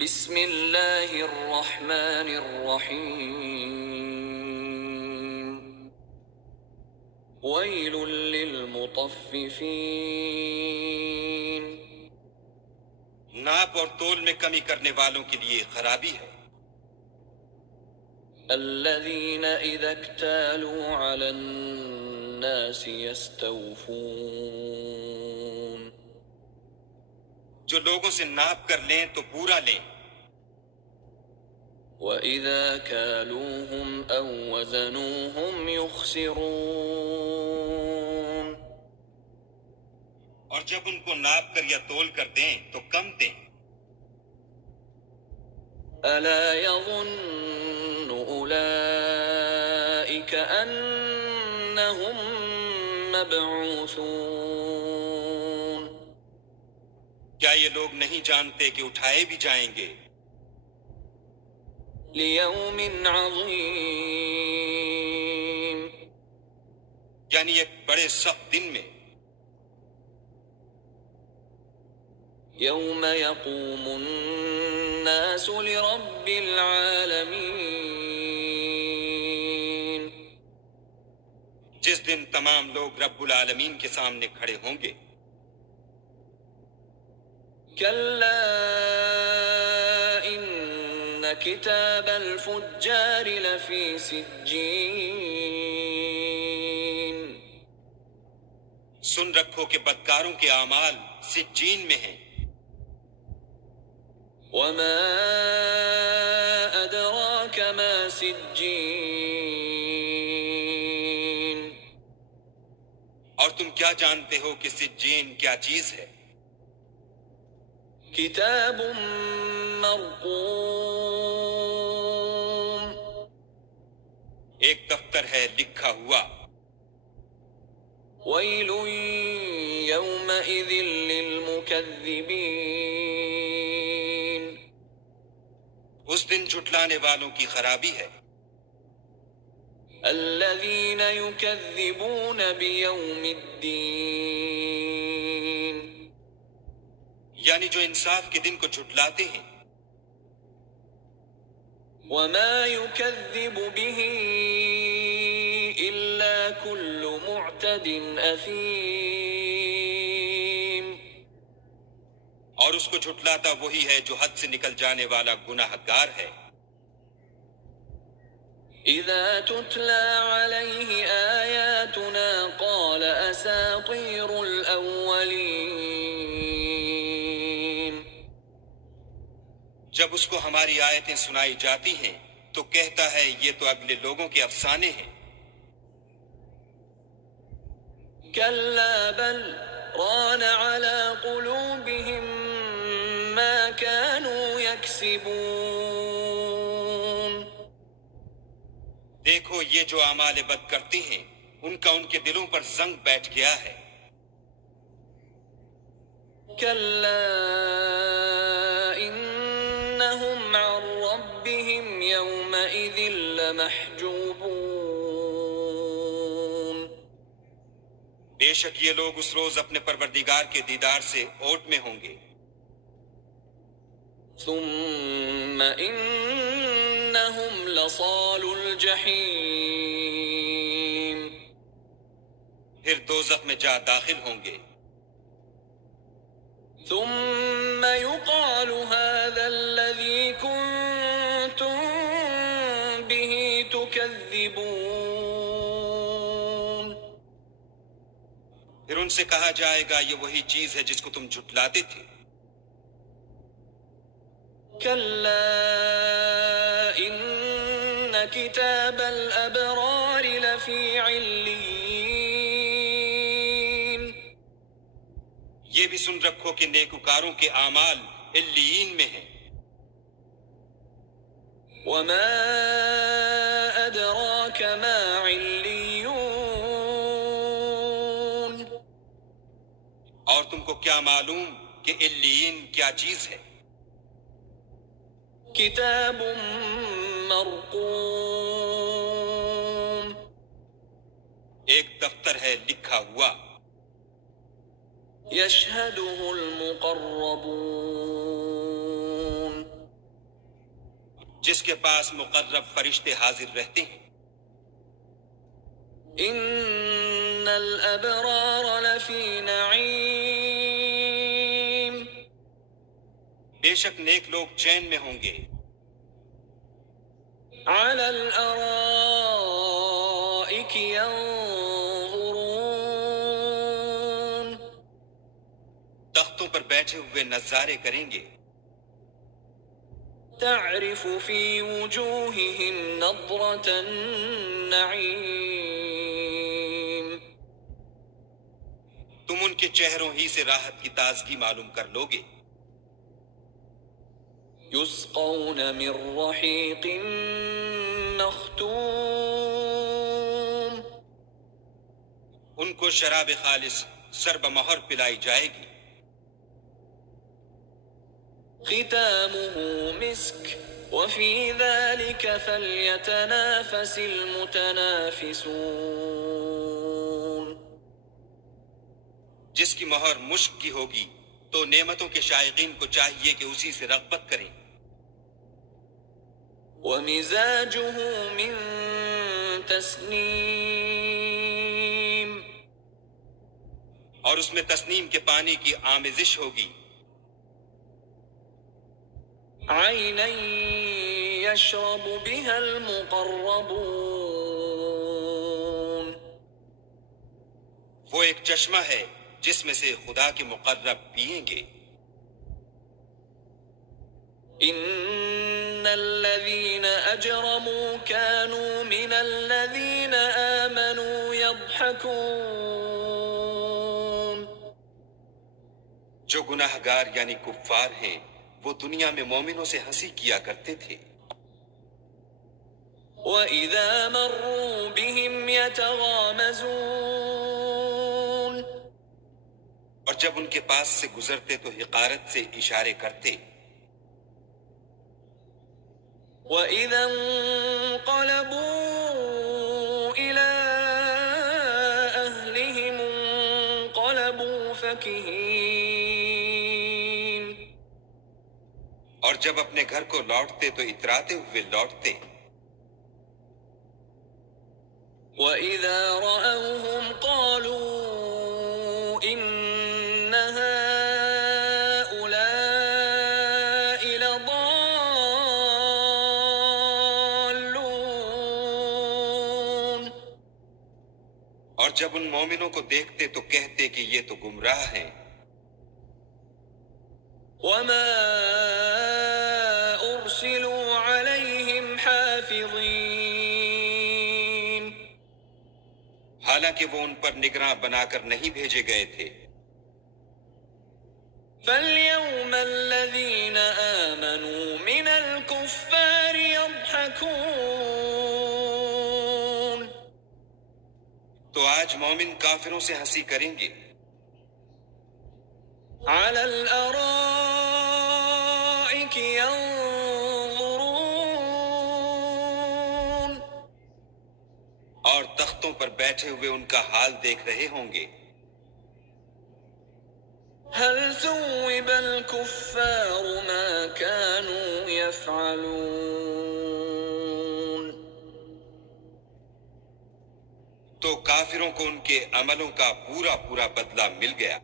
بسم اللہ الرحمن الرحیم ویل للمطففین ناپ اور تول میں کمی کرنے والوں کے لیے خرابی ہے۔ الذین اذا اکتالوا علی الناس یستوفون جو لوگوں سے ناپ کر لیں تو پورا لیں، وَإِذَا كَالُوهُمْ أَوْ وَّزَنُوهُمْ يُخْسِرُونَ اور جب ان کو ناپ کر یا تول کر دیں تو کم دیں۔ أَلَا يَظُنُّ أُولَئِكَ أَنَّهُمْ مَبْعُوثُونَ کیا یہ لوگ نہیں جانتے کہ اٹھائے بھی جائیں گے لِيَوْمٍ عَظِيمٍ یعنی ایک بڑے سخت دن میں، يَوْمَ يَقُومُ النَّاسُ لِرَبِّ الْعَالَمِينَ جس دن تمام لوگ رب العالمین کے سامنے کھڑے ہوں گے۔ كلا إن كتاب الفجار لفي سجين سن رکھو کہ بدکاروں کے اعمال سجین میں ہیں۔ وما أدراك ما سجين اور تم کیا جانتے ہو کہ سجین کیا چیز ہے؟ كتاب مرقوم ایک دفتر ہے لکھا ہوا۔ ويل يومئذ للمكذبين اس دن جھٹلانے والوں کی خرابی ہے۔ الذين يكذبون بيوم الدين یعنی جو انصاف کے دن کو جھٹلاتے ہیں۔ وما يكذب به إلا كل معتد أثيم اور اس کو جھٹلاتا وہی ہے جو حد سے نکل جانے والا گناہ گار ہے۔ إذا تتلى عليه آياتنا قال أساطير الأولين جب اس کو ہماری آیتیں سنائی جاتی ہیں تو کہتا ہے یہ تو اگلے لوگوں کے افسانے ہیں۔ كلا بل ران على قلوبهم ما كانوا يكسبون دیکھو یہ جو اعمال بد کرتے ہیں ان کا ان کے دلوں پر زنگ بیٹھ گیا ہے۔ كلا إنهم عن ربهم يومئذ لمحجوبون بے شک یہ لوگ اس روز اپنے پروردگار کے دیدار سے اوٹ میں ہوں گے۔ ثم إنهم لصال الجحيم پھر دوزخ میں جا داخل ہوں گے۔ ثم يقال هذا الذي كنتم به تكذبون پھر ان سے کہا جائے گا یہ وہی چیز ہے جس کو تم جھٹلاتے تھے۔ كلا إن كتاب الأبرار لفي عليين یہ بھی سن رکھو کہ نیکوکاروں کے اعمال علیین میں ہیں۔ وما أدراك ما عليون اور تم کو کیا معلوم کہ علیین کیا چیز ہے؟ كتاب مرقوم ایک دفتر ہے لکھا ہوا۔ يشهده المقربون جس کے پاس مقرب فرشتے حاضر رہتے ہیں. إن الأبرار لفي نعيم بے شک نیک لوگ چین میں ہوں گے. على الأرائك ينظرون تختوں پر بیٹھے ہوئے نظارے کریں گے. تعرف في وجوههم نضرة النعيم تم ان کے چہروں ہی سے راحت کی تازگی معلوم کر لوگے. يسقون من رحيق مختوم ان کو شراب خالص سر بمہر پلائی جائے گی. ختامه مسك وفي ذلك فليتنافس المتنافسون جس کی مہر مشک کی ہوگی تو نعمتوں کے شائقین کو چاہیے کہ اسی سے رغبت کریں. ومزاجه من تسنيم اور اس میں تسنیم کے پانی کی آمیزش ہوگی. عينا يشرب بها المقربون وہ ایک چشمہ ہے جس میں سے خدا کے مقرب پئیں گے. إن الذين أجرموا كانوا من الذين آمنوا يضحكون جو گناہ گار یعنی کفار ہیں وہ دنیا میں مومنوں سے ہنسی کیا کرتے تھے. وَإِذَا مَرُّوا بِهِمْ يَتَغَامَزُونَ اور جب ان کے پاس سے گزرتے تو حقارت سے اشارے کرتے. وَإِذَا انقلبوا إِلَىٰ أَهْلِهِمْ انقلبوا فَكِهِينَ اور جب اپنے گھر کو لوٹتے تو اتراتے ہوئے لوٹتے. وَإِذَا رَأَوْهُمْ قَالُوا إِنَّ هَٰؤُلَاءِ لَضَالُّونَ اور جب ان مومنوں کو دیکھتے تو کہتے کہ یہ تو گمراہ ہیں. وَمَا أُرْسِلُوا عَلَيْهِمْ حَافِظِينَ حالانکہ وہ ان پر نگراں بنا کر نہیں بھیجے گئے تھے. فَالْيَوْمَ الَّذِينَ آمَنُوا مِنَ الْكُفَّارِ يَضْحَكُونَ تو آج مومن کافروں سے ہنسی کریں گے. عَلَى الْأَرَائِكِ يَنظُرُونَ اور تختوں پر بیٹھے ہوئے ان کا حال دیکھ رہے ہوں گے. هَلْ ثُوِّبَ الْكُفَّارُ مَا كَانُوا يَفْعَلُونَ تو کافروں کو ان کے عملوں کا پورا پورا بدلہ مل گیا.